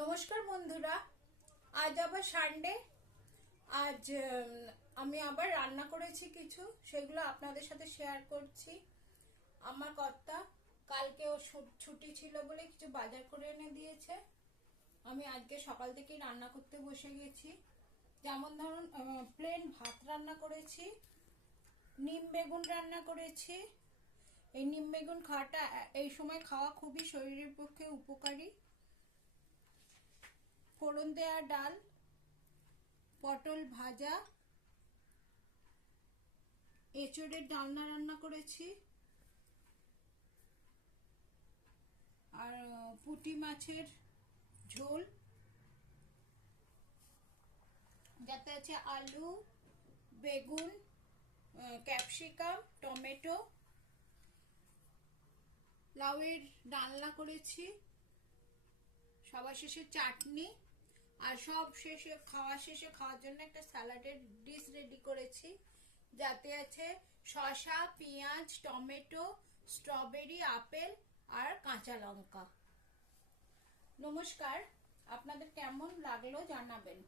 নমস্কার বন্ধুরা, আজ আবার সানডে। আজ আমি আবার রান্না করেছি কিছু, সেগুলো আপনাদের সাথে শেয়ার করছি। আমার কর্তা কালকে ও ছুটি ছিল বলে কিছু বাজার করে এনে দিয়েছে। আমি আজকে সকাল থেকেই রান্না করতে বসে গেছি। যেমন ধরুন, প্লেন ভাত রান্না করেছি, নিম বেগুন রান্না করেছি। এই নিম বেগুন খাওয়াটা এই সময় খাওয়া খুবই শরীরের পক্ষে উপকারী। ফোড়ন দেওয়া ডাল, পটল ভাজা, এঁচোড়ের ডালনা রান্না করেছি, আর পুঁটি মাছের ঝোল, যাতে আছে আলু, বেগুন, ক্যাপসিকাম, টমেটো, লাউয়ের ডালনা করেছি, সবার শেষে চাটনি, আর সব শেষে খাওয়ার জন্য একটা স্যালাডের ডিশ রেডি করেছি, যাতে আছে শসা, পেঁয়াজ, টমেটো, স্ট্রবেরি, আপেল আর কাঁচা লঙ্কা। নমস্কার, আপনাদের কেমন লাগলো জানাবেন।